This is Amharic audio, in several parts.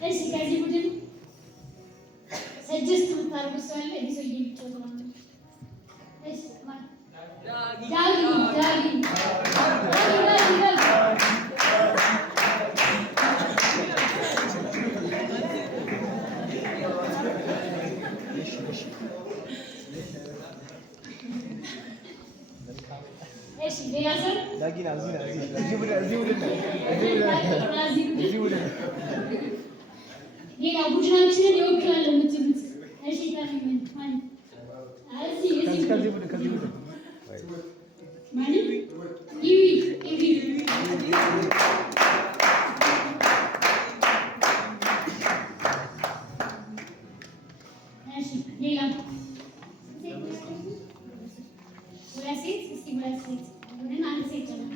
እሺ ከዚህ ቡድን ሰጀስት የምታደርጉ ሰው አለ? እዚህ ሰው እየሚጫወት ነው። እሺ ማን? ዳጊ እሺ ሌላ ሰው ዳጊ ነው። እዚህ ቡድን ሌላ ቡድናችንን ይወክላል የምትሉት? እሺ ታዲያ ማን? ከዚህ ቡድን ማን? ኢቪ እሺ ሌላ ሁለት ሴት ምን አንድ ሴት ጨምር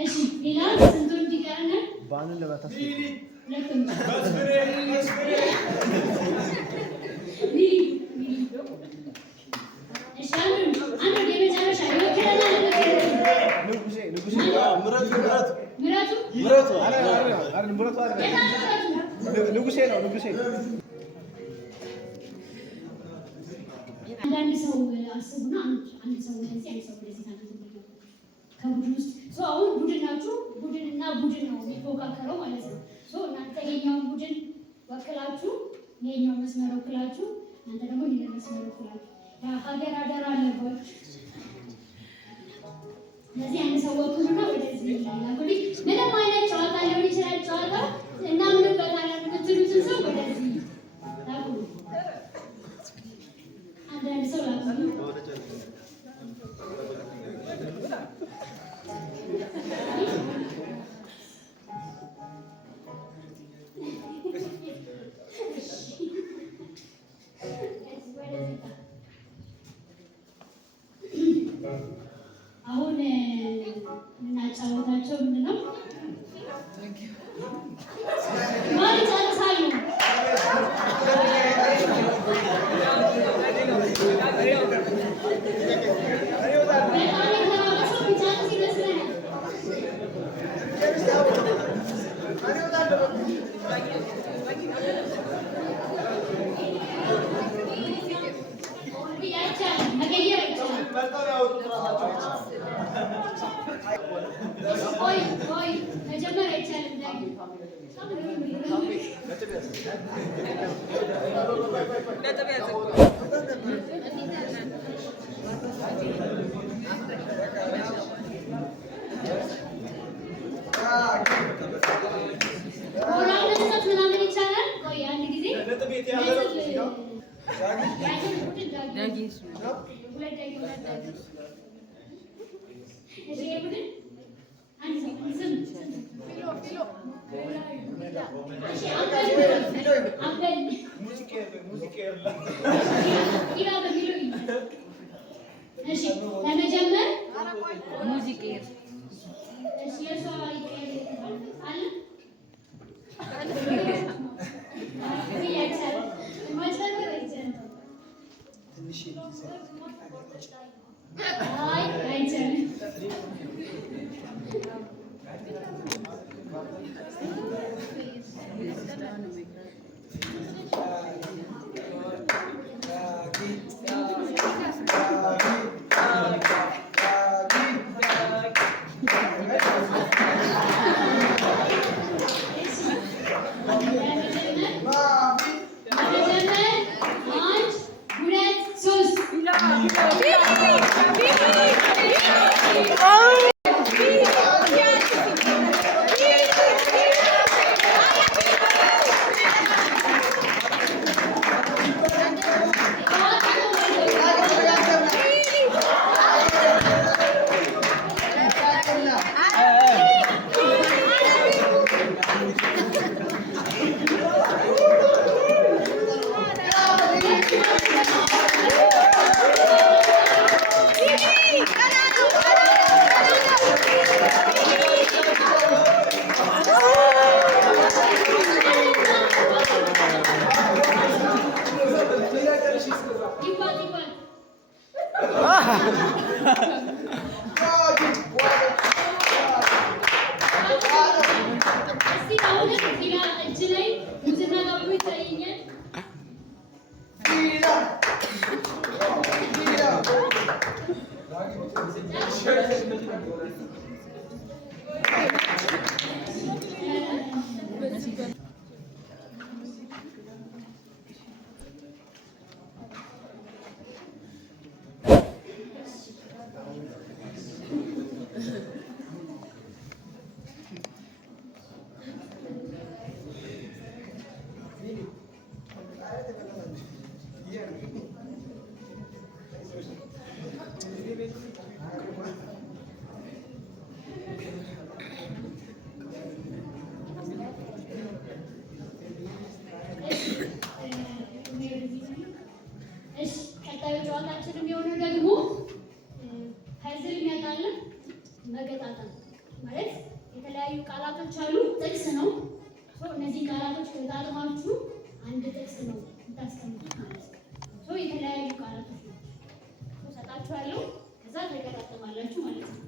እሺ ሌላ ስንቱን ይቀረናል? ባንን ለባታስ አንዳንድ ሰው አስቡና አንድ ሰው ወደዚህ አንድ ሰው ወደዚህ ታነሱ ከቡድን ውስጥ ሰው አሁን ቡድናችሁ ቡድንና ቡድን ነው የሚፎካከረው ማለት ነው። እናንተ የኛውን ቡድን ወክላችሁ የኛውን መስመር ወክላችሁ አንተ ደግሞ ሌላ መስመር ወክላችሁ ሀገር አደራ አለባችሁ። ስለዚህ አንድ ሰው ወክሉና ወደዚህ ይላል። ምንም አይነት ጨዋታ ሊሆን ይችላል። ጨዋታ እናምንበታለን የምትሉትን ሰው ወደዚህ ላኩ። አንዳንድ ሰው ላኩ። አሁን የምናጫወታቸው ምንድን ነው? ማን ይጨርሳሉ? በጣም የተራበሰው ቢጨርስ ይመስለኛል። መቀየር አይቻልም። ቆይ መጀመር አይቻልም። ሞራል መስጠት ምናምን ይቻላል። ቆይ አንድ ጊዜ ለመጀመር ሙዚቃ ገጣጥማችሁ አንድ ጥቅስ ነው የምታስቀምጡት ማለት ነው። የተለያዩ ቃላቶች ነው ሰጣችኋለሁ። ከዛ ተገጣጥማላችሁ ማለት ነው።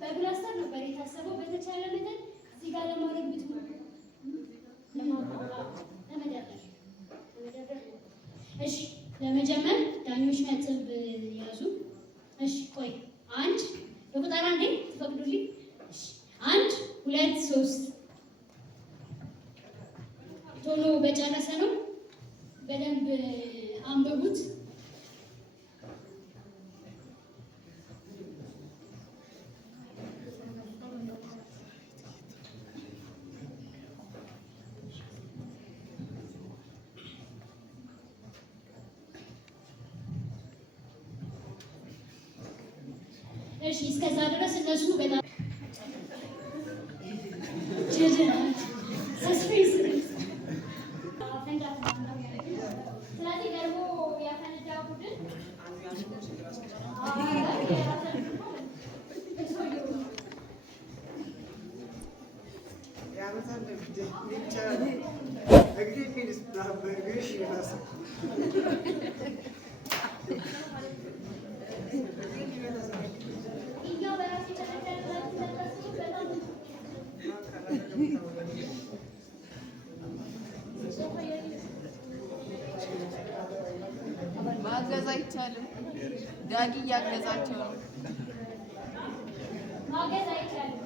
በፕላስተር ነበር የታሰበው። በተቻለ መጠን እዚህ ጋር ለማድረግ ብትሞክሩ እሺ። ለመጀመር ዳኞች ነጥብ ያዙ። እሺ ቆይ አንድ በቁጥር አንዴ ትፈቅዱልኝ? እሺ 1 2 3 ቶሎ በጨረሰ ነው። በደንብ አንብቡት። እሺ እስከዛ ድረስ እነሱ በጣም ስለዚህ ደግሞ ያፈነዳ ቡድን ማገዝ አይቻልም። ዳጊ እያገዛቸው ነው። ማገዝ አይቻልም።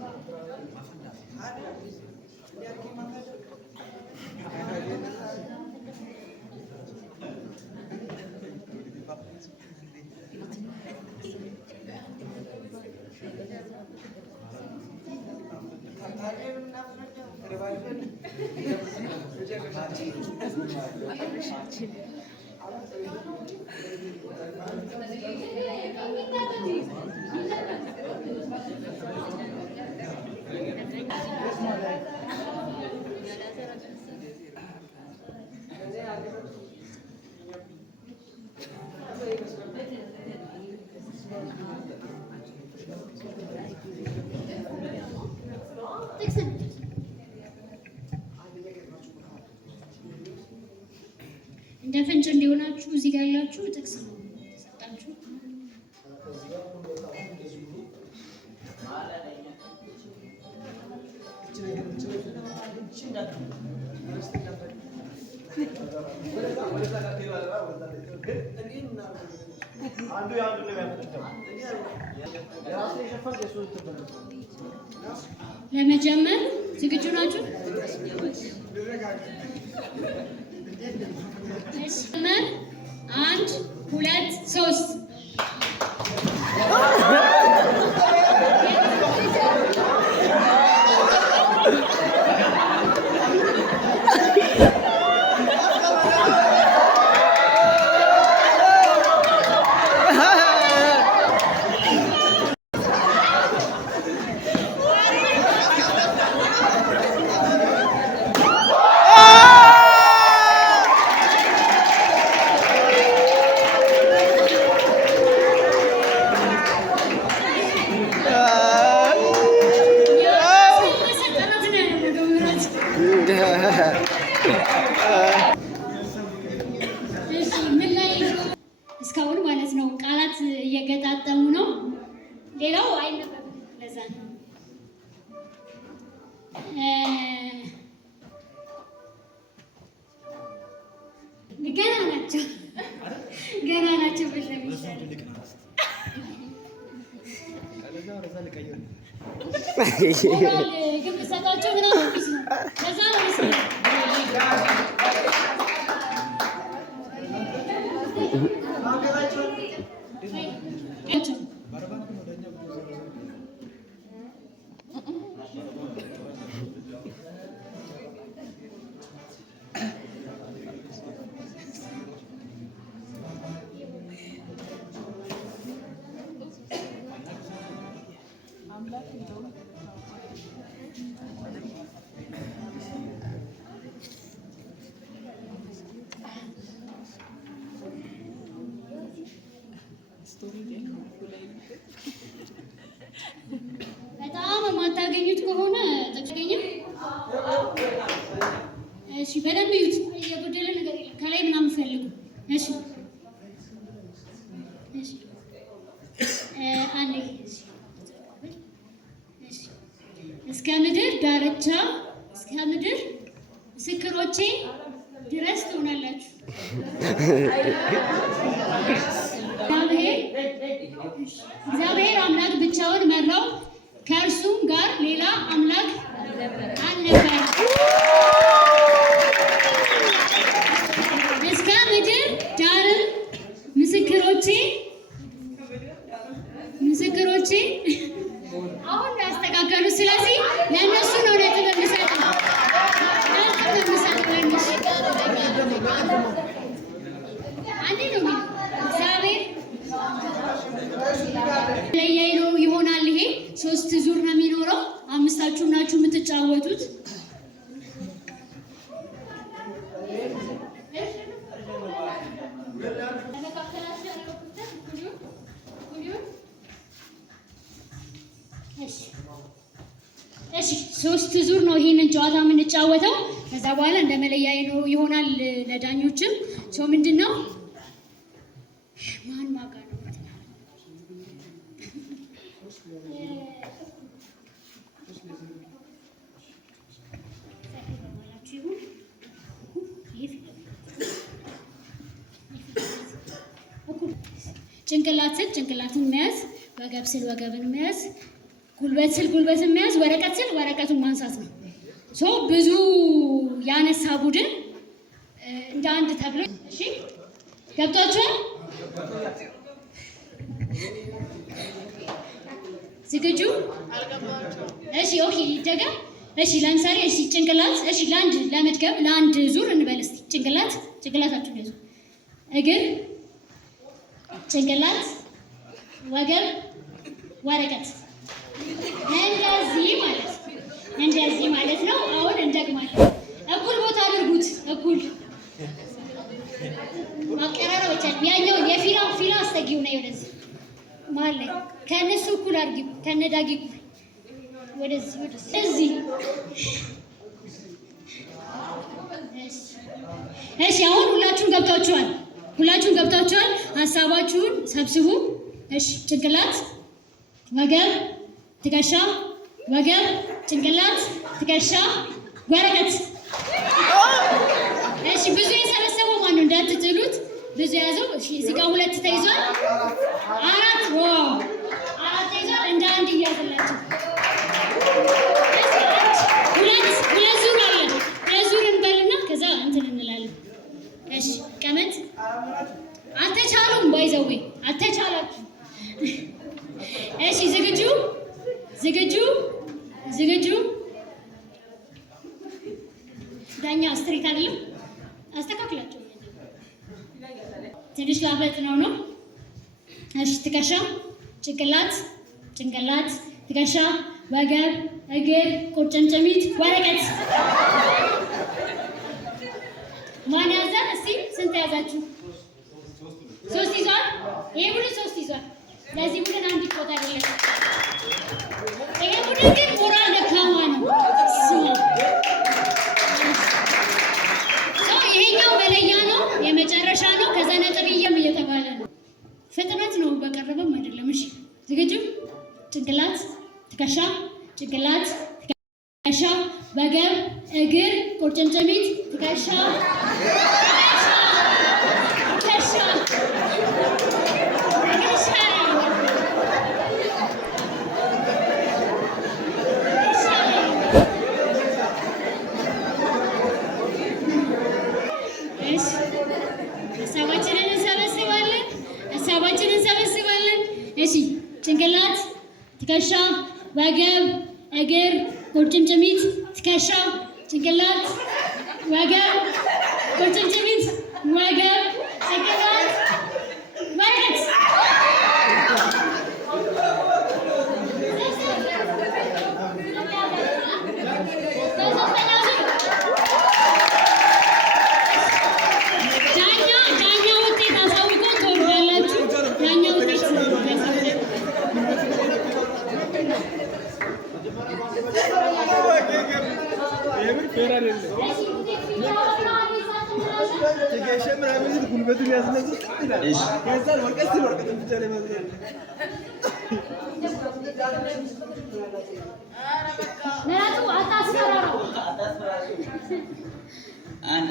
እንደ ፍንጭ እንዲሆናችሁ እዚህ ጋር ያላችሁ ጥቅስ ነው ሰጣችሁ። ለመጀመር ዝግጁ ናችሁ? መስመር 1 2 3 እስካሁን ማለት ነው ቃላት እየገጣጠሙ ነው። ሌላው አይነበብም። ለዛ ነው ገና ናቸው ገና ናቸው። በሸሚሻል ግን ሰጣቸው ግን አዲስ ነው። ለዛ ነው በጣም የማታገኙት ከሆነ ተገኘ። እሺ በደንብ ይዩት። የጎደለ ነገር የለም። ከላይ ምናምን ፈልጉ። እሺ እሺ አንዴ እስከ ምድር ዳርቻ እስከ ምድር ምስክሮቼ ድረስ ትሆናላችሁ። እግዚአብሔር አምላክ ብቻውን መራው፣ ከእርሱም ጋር ሌላ አምላክ አልነበረም። እስከ ምድር ዳርም ምስክሮቼ አሁን ያስተካከሉ። ስለዚህ ለእነሱ ነው ነጥብ የምሰጠው። አንዴ ነው እግዚአብሔር ለያይ ነው ይሆናል። ይሄ 3 ዙር ነው የሚኖረው። 5ታችሁ ናችሁ የምትጫወቱት። እሺ 3 ዙር ነው ይሄንን ጨዋታ የምንጫወተው። ከዛ በኋላ እንደ መለያይ ነው ይሆናል ለዳኞችም። ሰው ምንድነው ማን ማጋ ነው ጭንቅላት ስል ጭንቅላትን መያዝ፣ ወገብ ስል ወገብን መያዝ፣ ጉልበት ስል ጉልበትን መያዝ፣ ወረቀት ስል ወረቀቱን ማንሳት ነው። ሶ ብዙ ያነሳ ቡድን እንደ አንድ ተብሎ እሺ፣ ገብቷችኋል? ዝግጁ? እሺ ኦኬ፣ ይደገም። እሺ ለምሳሌ እሺ ጭንቅላት፣ እሺ ለአንድ ለመድገም ለአንድ ዙር እንበል እስቲ። ጭንቅላት ጭንቅላታችሁ ያዙ። እግር፣ ጭንቅላት፣ ወገብ፣ ወረቀት። እንደዚህ ማለት ነው። አሁን እንደግማለን። እኩል ቦታ አድርጉት። እኩል ማቀራረብ ብቻ። ያኛው የፊላ አስተጊው ነው። ወደዚህ መሀል ላይ ከነሱ እኩል አድርጊው። ከነዳጊ ወደዚህ እዚህ። እሺ አሁን ሁላችሁም ገብታችኋል። ሀሳባችሁን ሰብስቡ። እሺ ጭንቅላት፣ ወገብ፣ ትከሻ፣ ወገብ፣ ጭንቅላት፣ ትከሻ፣ ወረቀት። እሺ ብዙ የሰበሰበው ማን ነው? እንዳትጥሉት። ብዙ ያዘው። እሺ እዚህ ጋር 2 ተይዟል። 4 ዋው 4 ተይዟል። እንደ አንድ እያዘላችሁ ሁለት ዙር አለ። ዙር እንበልና ከዛ እንትን እንላለን። እሺ ቀመጥ አልተቻሉም። ባይዘዌ አልተቻላችሁ። እሺ ዝግጁ ዳኛ ስትሪት አይደለም። አስተካክላችሁ ትንሽ ላፈጥ ነው። እሺ ትከሻ፣ ጭንቅላት፣ ትከሻ፣ ወገብ፣ እግር፣ ቁርጭምጭሚት፣ ወረቀት። ማን ያዘ? እስቲ ስንት ያዛችሁ? 3 ይዟል። ይሄ ቡድን 3 ይዟል። ለዚህ ቡድን አንድ ይቆጠርለት። ይሄ ቡድን ግን ሞራል ደካማ ነው። ይሄኛው መለያ ነው፣ የመጨረሻ ነው። ከዛ ነጥብ እየተባለ ነው። ፍጥነት ነው፣ በቀረበም አይደለም። እሺ ዝግጁ? ጭንቅላት፣ ትከሻ፣ ወገብ፣ እግር፣ ቁርጭምጭሚት፣ ትከሻ እንሰበስባለን። እሺ ጭንቅላት፣ ትከሻ፣ ወገብ፣ እግር፣ ቁርጭምጭሚት፣ ትከሻ፣ ጭንቅላት፣ ወገብ፣ ቁርጭምጭሚት፣ ወገብ፣ ጭንቅላት፣ ወረቀት። ዳኛ ውጤት አሳውቆ ትወርዳላችሁ። ዳኛ ውጤት Nah, tu atas sekarang. An